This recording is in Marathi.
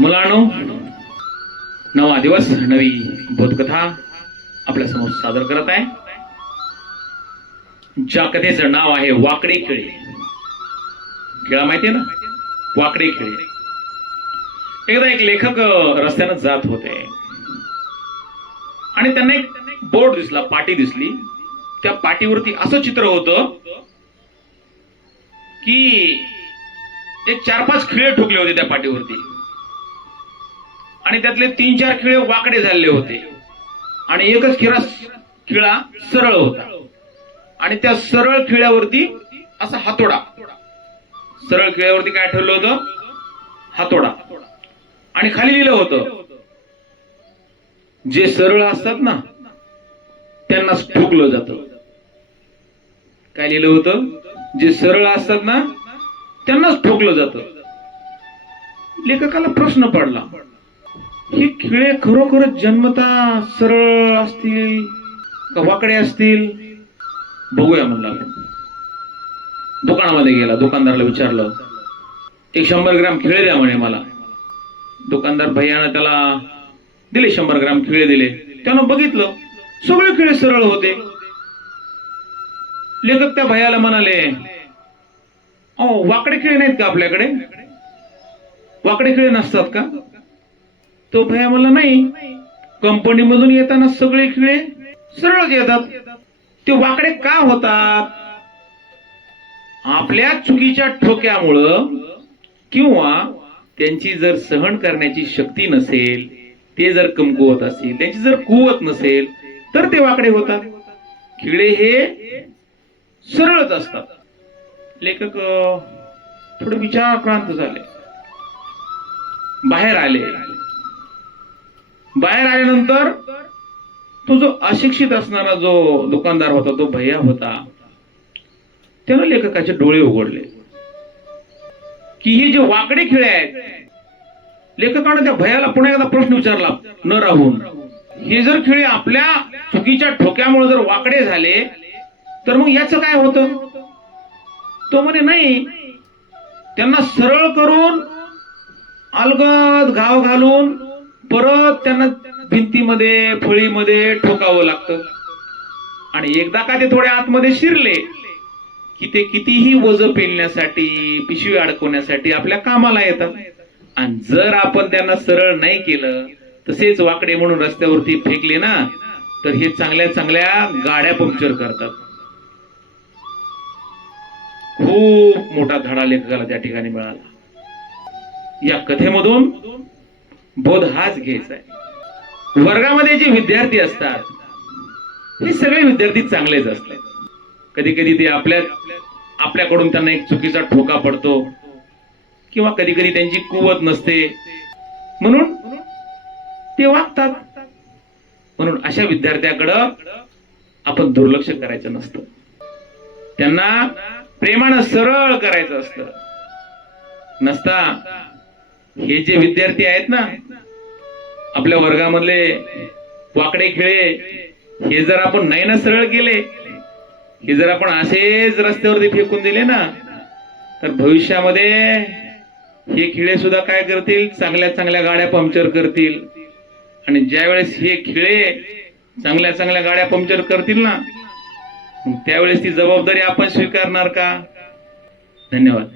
मुलांनो नवा दिवस नवी बोधकथा आपल्यासमोर सादर करत आहे. ज्या कथेचं नाव आहे वाकडे खेळे. खेळा माहितीये ना? वाकडे खेळी. एकदा एक लेखक रस्त्यानं जात होते. आणि त्यांना एक बोर्ड दिसला पाटी दिसली. त्या पाटीवरती असं चित्र होतं की एक चार पाच खिळे ठोकले होते त्या पाटीवरती. आणि त्यातले तीन चार खिळे वाकडे झालेले होते. आणि एकच खिळा खिळा सरळ होता. आणि त्या सरळ खिळ्यावरती असा हातोडा. सरळ खिळ्यावरती काय ठेवलं होतं? हातोडा. आणि खाली लिहिलं होतं जे सरळ असतात ना त्यांनाच ठोकलं जात. काय लिहिलं होतं? जे सरळ असतात ना त्यांनाच ठोकलं जात. लेखकाला प्रश्न पडला. हे खिळे खरोखर जन्मता सरळ असतील का वाकडे असतील? बघूया म्हणलं आपण. दुकानामध्ये गेला दुकानदाराला विचारलं एक शंभर ग्राम खिळे द्या म्हणे मला. दुकानदार भैयानं त्याला दिले शंभर ग्राम खिळे दिले. त्यानं बघितलं सगळे खिळे सरळ होते. लेखक त्या भैयाला म्हणाले अहो वाकडे खिळे नाहीत का आपल्याकडे? वाकडे खिळे नसतात का? तो भैया म्हणला नाही. कंपनीमधून येताना सगळे खिळे सरळच येतात. ते वाकडे का होतात? आपल्या चुकीच्या ठोक्यामुळं किंवा त्यांची जर सहन करण्याची शक्ती नसेल ते जर कमकुवत असतील त्यांची जर कुवत नसेल तर ते वाकडे होतात. खिळे हे सरळच असतात. लेखक थोडे विचाराक्रांत झाले. बाहेर आले. बाहेर आल्यानंतर तो जो अशिक्षित असणारा जो दुकानदार होता तो भैया होता त्यानं लेखकाचे डोळे उघडले. की हे जे वाकडे खेळ आहेत लेखकानं त्या भयाला पुन्हा एकदा प्रश्न विचारला न राहून. हे जर खेळ आपल्या चुकीच्या ठोक्यामुळे जर वाकडे झाले तर मग याच काय होतं? तो म्हणे नाही त्यांना सरळ करून अलगद घाव घालून परत त्यांना भिंतीमध्ये फळीमध्ये ठोकावं लागतं. आणि एकदा का ते थोडे आतमध्ये शिरले की ते कितीही वज पेलण्यासाठी पिशवी अडकवण्यासाठी आपल्या कामाला येतात. आणि जर आपण त्यांना सरळ नाही केलं तसेच वाकडे म्हणून रस्त्यावरती फेकले ना तर हे चांगल्या चांगल्या गाड्या पंक्चर करतात. खूप मोठा धडा लेखकाला त्या ठिकाणी मिळाला. या कथेमधून बोध हाच घ्यायचा आहे. वर्गामध्ये जे विद्यार्थी असतात हे सगळे विद्यार्थी चांगलेच असतात कधी कधी ते आपल्या आपल्याकडून त्यांना एक चुकीचा ठोका पडतो किंवा कधी कधी त्यांची कुवत नसते. म्हणून ते वागतात. म्हणून अशा विद्यार्थ्याकडं आपण दुर्लक्ष करायचं नसतं. त्यांना प्रेमानं सरळ करायचं असतं. नसता हे जे विद्यार्थी आहेत ना आपल्या वर्गामधले वाकडे खेळे हे जर आपण नाही ना सरळ केले हे जर आपण असेच रस्त्यावरती फेकून दिले ना तर भविष्यामध्ये हे खिळे सुद्धा काय करतील? चांगल्या चांगल्या गाड्या पंक्चर करतील. आणि ज्यावेळेस हे खिळे चांगल्या चांगल्या गाड्या पंक्चर करतील ना त्यावेळेस ती जबाबदारी आपण स्वीकारणार का? धन्यवाद.